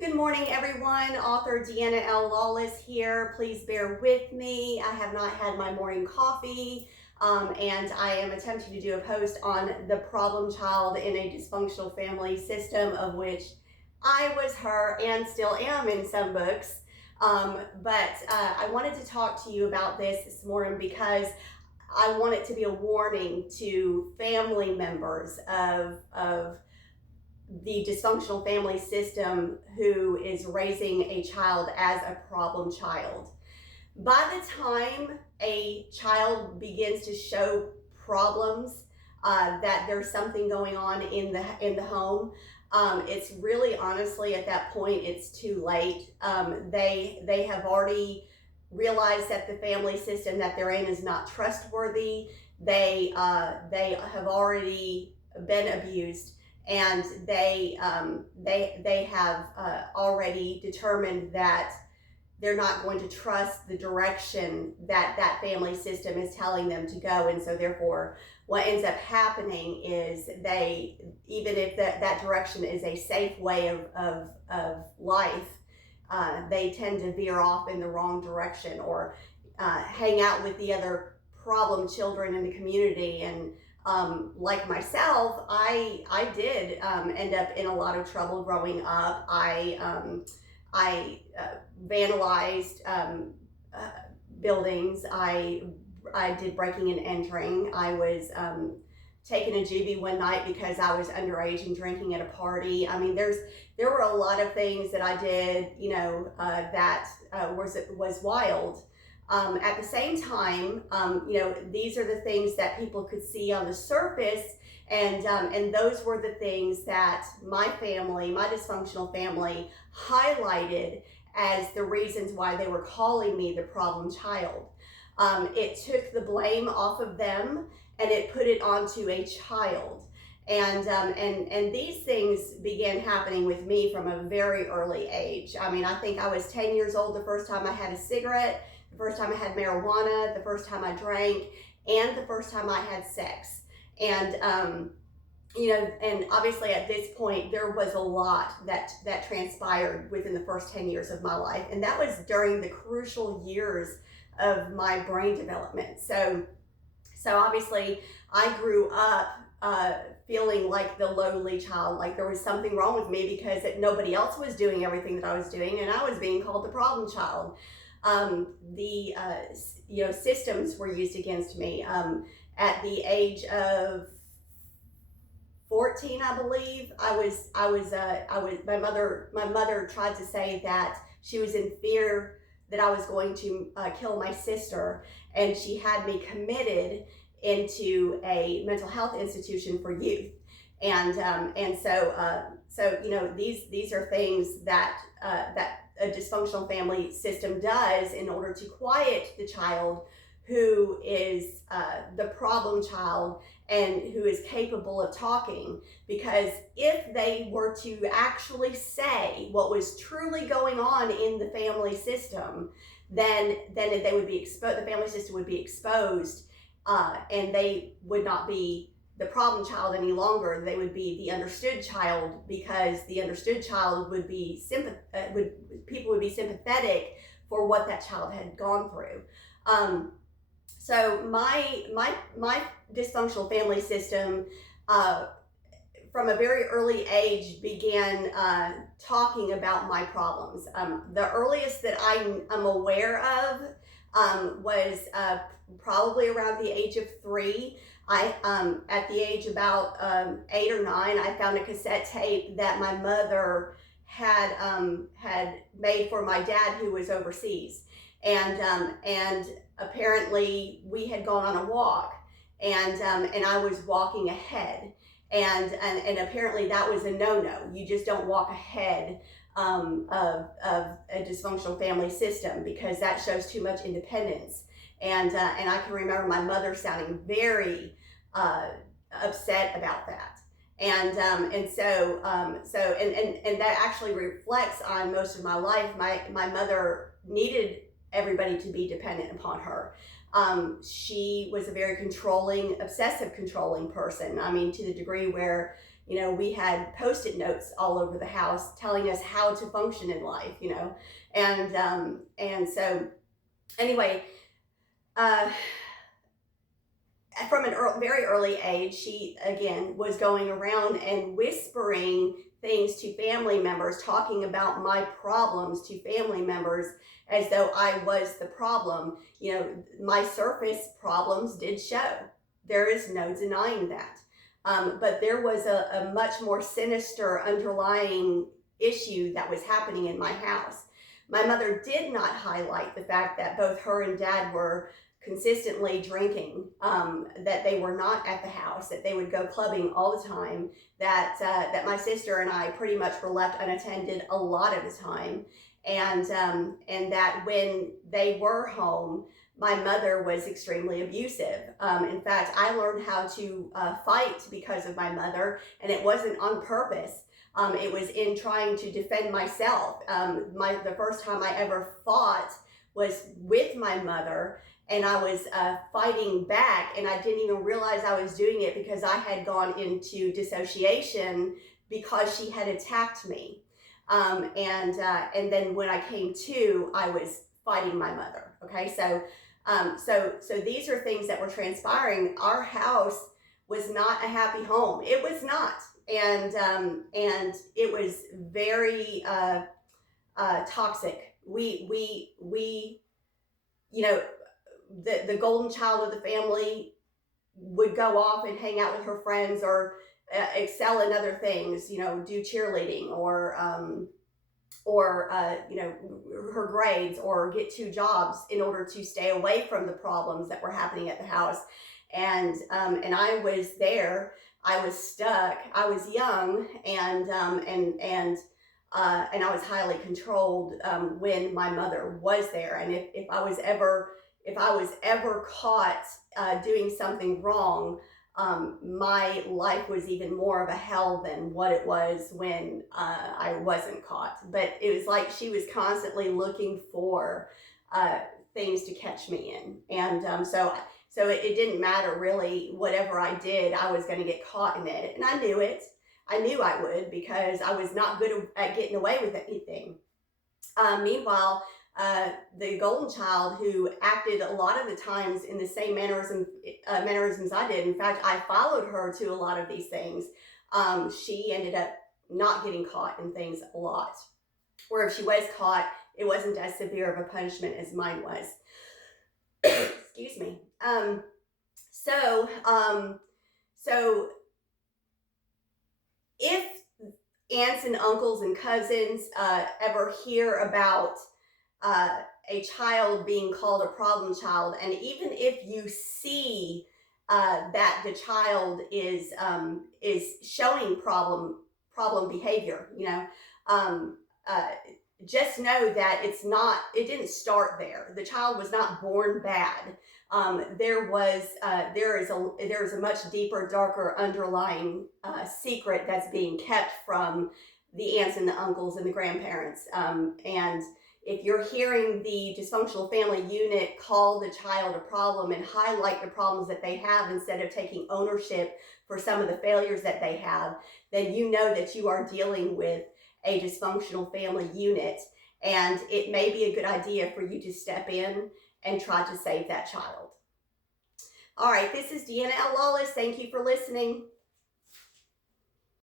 Good morning, everyone. Author Deanna L. Lawless here. Please bear with me. I have not had my morning coffee, and I am attempting to do a post on the problem child in a dysfunctional family system, of which I was her and still am in some books. But I wanted to talk to you about this morning because I want it to be a warning to family members of the dysfunctional family system who is raising a child as a problem child. By the time a child begins to show problems, that there's something going on in the home, it's really honestly at that point it's too late. They have already realized that the family system that they're in is not trustworthy. They have already been abused, and they have already determined that they're not going to trust the direction that that family system is telling them to go. And so therefore what ends up happening is they, even if that direction is a safe way of life, they tend to veer off in the wrong direction, or hang out with the other problem children in the community. And like myself, I did end up in a lot of trouble growing up. I vandalized buildings. I did breaking and entering. I was taken to juvie one night because I was underage and drinking at a party. I mean, there were a lot of things that I did, that was wild. At the same time, these are the things that people could see on the surface, and those were the things that my family, my dysfunctional family, highlighted as the reasons why they were calling me the problem child. It took the blame off of them and it put it onto a child. And these things began happening with me from a very early age. I mean, I think I was 10 years old the first time I had a cigarette, the first time I had marijuana, the first time I drank, and the first time I had sex. And and obviously at this point there was a lot that transpired within the first 10 years of my life, and that was during the crucial years of my brain development. So obviously I grew up feeling like the lowly child, like there was something wrong with me because nobody else was doing everything that I was doing, and I was being called the problem child. The systems were used against me. At the age of 14, I believe, my mother tried to say that she was in fear that I was going to kill my sister, and she had me committed into a mental health institution for youth. And so these are things that a dysfunctional family system does in order to quiet the child who is the problem child and who is capable of talking. Because if they were to actually say what was truly going on in the family system, then they would be exposed. The family system would be exposed, and they would not be the problem child any longer. They would be the understood child, because the understood child would be people would be sympathetic for what that child had gone through. So my dysfunctional family system, from a very early age, began talking about my problems. The earliest that I'm aware of was probably around the age of 3. At the age about 8 or 9, I found a cassette tape that my mother had made for my dad, who was overseas, and apparently we had gone on a walk, and I was walking ahead, and apparently that was a no-no. You just don't walk ahead of a dysfunctional family system, because that shows too much independence. And I can remember my mother sounding very upset about that. And that actually reflects on most of my life. My mother needed everybody to be dependent upon her. She was a very controlling, obsessive controlling person. I mean, to the degree where, we had Post-it notes all over the house telling us how to function in life, and so anyway, from a very early age, she again was going around and whispering things to family members, talking about my problems to family members as though I was the problem. My surface problems did show. There is no denying that. But there was a much more sinister underlying issue that was happening in my house. My mother did not highlight the fact that both her and Dad were consistently drinking, that they were not at the house, that they would go clubbing all the time, that my sister and I pretty much were left unattended a lot of the time, and that when they were home, my mother was extremely abusive. In fact, I learned how to fight because of my mother, and it wasn't on purpose. It was in trying to defend myself. The first time I ever fought was with my mother, and I was fighting back, and I didn't even realize I was doing it because I had gone into dissociation because she had attacked me. And then when I came to, I was fighting my mother. Okay, so these are things that were transpiring. Our house was not a happy home. It was not, and it was very toxic. We the golden child of the family would go off and hang out with her friends, or excel in other things, do cheerleading, or her grades, or get 2 jobs in order to stay away from the problems that were happening at the house. And I was there. I was stuck. I was young, and I was highly controlled when my mother was there. And if I was ever caught doing something wrong, my life was even more of a hell than what it was when I wasn't caught. But it was like she was constantly looking for things to catch me in, and so it didn't matter really. Whatever I did, I was going to get caught in it, and I knew it. I knew I would, because I was not good at getting away with anything. Meanwhile, the golden child, who acted a lot of the times in the same mannerisms I did. In fact, I followed her to a lot of these things. She ended up not getting caught in things a lot, or if she was caught, it wasn't as severe of a punishment as mine was. Excuse me. So if aunts and uncles and cousins ever hear about a child being called a problem child, and even if you see that the child is showing problem behavior, just know that it didn't start there. The child was not born bad. There is a much deeper, darker underlying secret that's being kept from the aunts and the uncles and the grandparents. And if you're hearing the dysfunctional family unit call the child a problem and highlight the problems that they have instead of taking ownership for some of the failures that they have, then you know that you are dealing with a dysfunctional family unit, and it may be a good idea for you to step in and try to save that child. All right, this is Deanna L. Lawless. Thank you for listening.